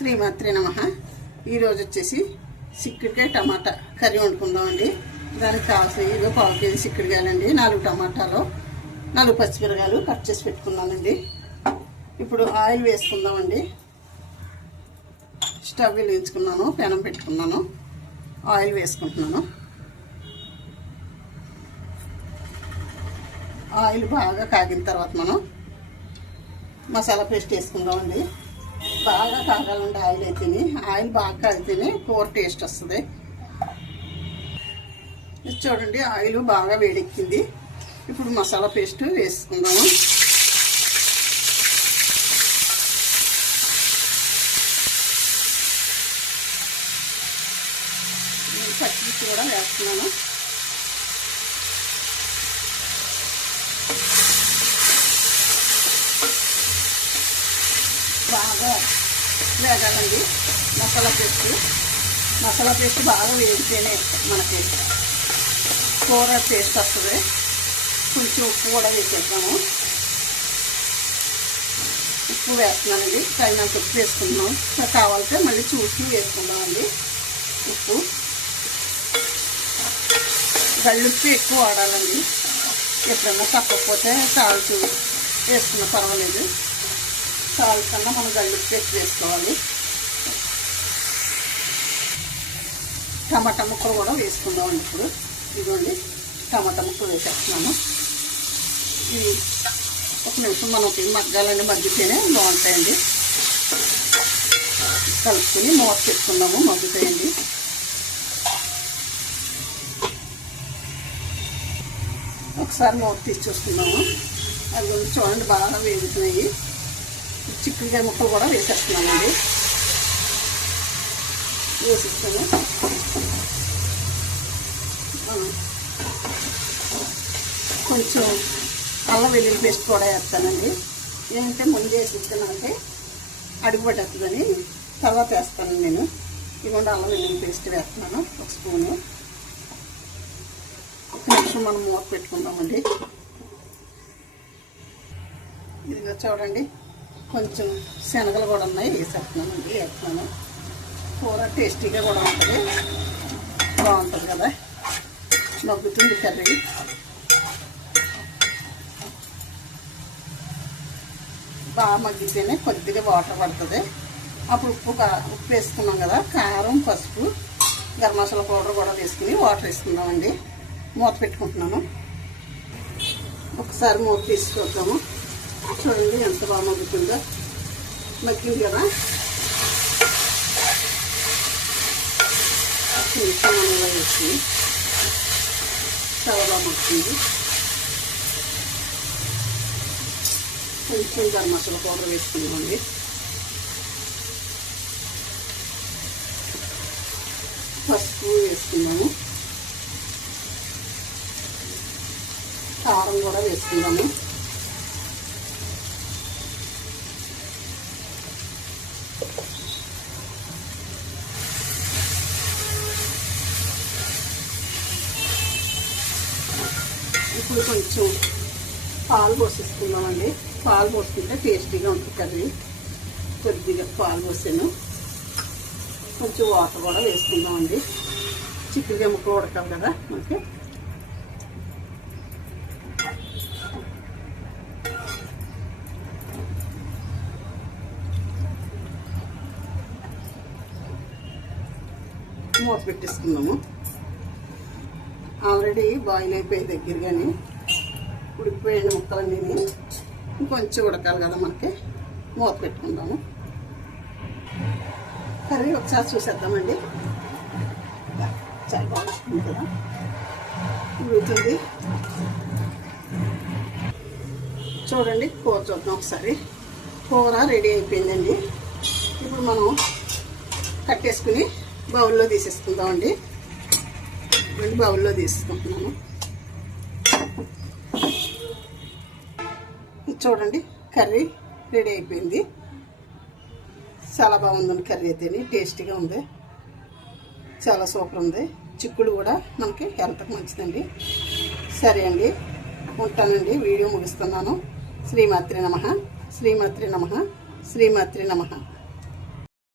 శ్రీమాత్రే నమః. ఈరోజు వచ్చేసి చిక్కుడుకాయ టమాటా కర్రీ వండుకుందామండి. దానికి కావాల్సిన పావు కేజీ చిక్కుడుకాయలండి, 4 టమాటాలు, 4 పచ్చిమిరకాయలు కట్ చేసి పెట్టుకున్నానండి. ఇప్పుడు ఆయిల్ వేసుకుందామండి. స్టవ్ వెలిగించుకున్నాను, పెనం పెట్టుకున్నాను, ఆయిల్ వేసుకుంటున్నాను. ఆయిల్ బాగా కాగిన తర్వాత మనం మసాలా పేస్ట్ వేసుకుందామండి. బాగా కాగాలండి ఆయిల్ అయితేనే, ఆయిల్ బాగా కాగితేనే కూర టేస్ట్ వస్తుంది. చూడండి ఆయిల్ బాగా వేడెక్కింది. ఇప్పుడు మసాలా పేస్ట్ వేసుకుందాము. పచ్చిమిర్చి కూడా వేస్తున్నాను. బాగా వేగాలండి మసాలా పేస్ట్ బాగా వేగితేనే మనకి కూర టేస్ట్ వస్తుంది. కొంచెం ఉప్పు కూడా వేసేద్దాము. ఉప్పు వేస్తున్నానండి, తగినంత ఉప్పు వేసుకుందాం. కావాలంటే మళ్ళీ చూసి వేసుకుందామండి. ఉప్పు గల్లుప్పు ఎక్కువ వాడాలండి. ఎప్పుడన్నా తప్పకపోతే సాల్ట్ వేసుకున్నా పర్వాలేదు. సాల్ట్ కన్నా మనం గల్లుప్పు ఎక్కువ వేసుకోవాలి. టమాటా ముక్కలు కూడా వేసుకుందామండి. ఇప్పుడు ఇదిగోండి టమాటా ముక్కలు వేసేస్తున్నాను. ఇవి 1 నిమిషం మనకి మగ్గాలని మగ్గితేనే బాగుంటాయండి. కలుపుకొని మూత పెట్టుకున్నాము, మగ్గుతాయండి. ఒకసారి మూత తీసి చూస్తున్నాము. అవి చూడండి బాగా వేగుతున్నాయి. చిక్కుడుకాయ ముక్కలు కూడా వేసేస్తున్నామండి. వేసిస్తాను. కొంచెం అల్లం వెల్లుల్లి పేస్ట్ కూడా వేస్తానండి. ఏంటంటే ముందు వేసి ఇస్తానంటే అడుగు పట్టేస్తుందని తర్వాత వేస్తాను నేను. ఇదిగోండి అల్లం వెల్లుల్లి పేస్ట్ వేస్తున్నాను 1 స్పూను. 1 నిమిషం మనం మూత పెట్టుకుందామండి. ఇదిగో చూడండి కొంచెం శనగలు కూడా ఉన్నాయి, వేసేస్తున్నానండి. వేస్తున్నాను. కూర టేస్టీగా కూడా ఉంటుంది, బాగుంటుంది కదా. మగ్గుతుంది కర్రీ. బాగా మగ్గితేనే కొద్దిగా వాటర్ పడుతుంది. అప్పుడు ఉప్పు వేసుకున్నాం కదా, కారం, పసుపు, గరం మసాలా పౌడర్ కూడా వేసుకుని వాటర్ వేసుకుందామండి. మూత పెట్టుకుంటున్నాను. ఒకసారి మూత తీసి చూద్దాము. చూడండి ఎంత బాగా మగ్గుతుందో. మగ్గింది కదా. కొంచెం ఇలా వేసి చాలా బాగా మగ్గుతుంది. కొంచెం గరం మసాలా పౌడర్ వేసుకున్నామండి. పసుపు వేసుకున్నాము, కారం కూడా వేసుకుందాము. ఇప్పుడు కొంచెం పాలు పోసేసుకుందామండి. పాలు పోసుకుంటే టేస్టీగా ఉంటుంది కర్రీ. కొద్దిగా పాలు పోసాను. కొంచెం వాటర్ కూడా వేసుకుందామండి. చిక్కుడుకాయ ముక్కలు ఉడకాలి కదా మనకి. మూత పెట్టేసుకున్నాము. ఆల్రెడీ బాయిల్ అయిపోయి దగ్గరగానే ఉడికిపోయిన ముక్కలన్నీ ఇంకొంచెం ఉడకాలి కదా మనకి. మూత పెట్టుకుందాము. కర్రీ ఒకసారి చూసేద్దామండి. చాలా బాగుంటుంది కదా, ఉడుకుతుంది. చూడండి కూర చూద్దాం ఒకసారి. కూర రెడీ అయిపోయిందండి. ఇప్పుడు మనం కట్టేసుకుని బౌల్లో తీసేసుకుందామండి. బౌల్లో తీసుకుంటున్నాను. చూడండి కర్రీ రెడీ అయిపోయింది. చాలా బాగుందండి కర్రీ అయితేనే, టేస్టీగా ఉంది, చాలా సూపర్ ఉంది. చిక్కుడు కూడా మనకి హెల్త్కి మంచిదండి. సరే అండి, ఉంటానండి. వీడియో ముగిస్తున్నాను. శ్రీమాత్రే నమః. శ్రీమాత్రే నమః. శ్రీమాత్రే నమః.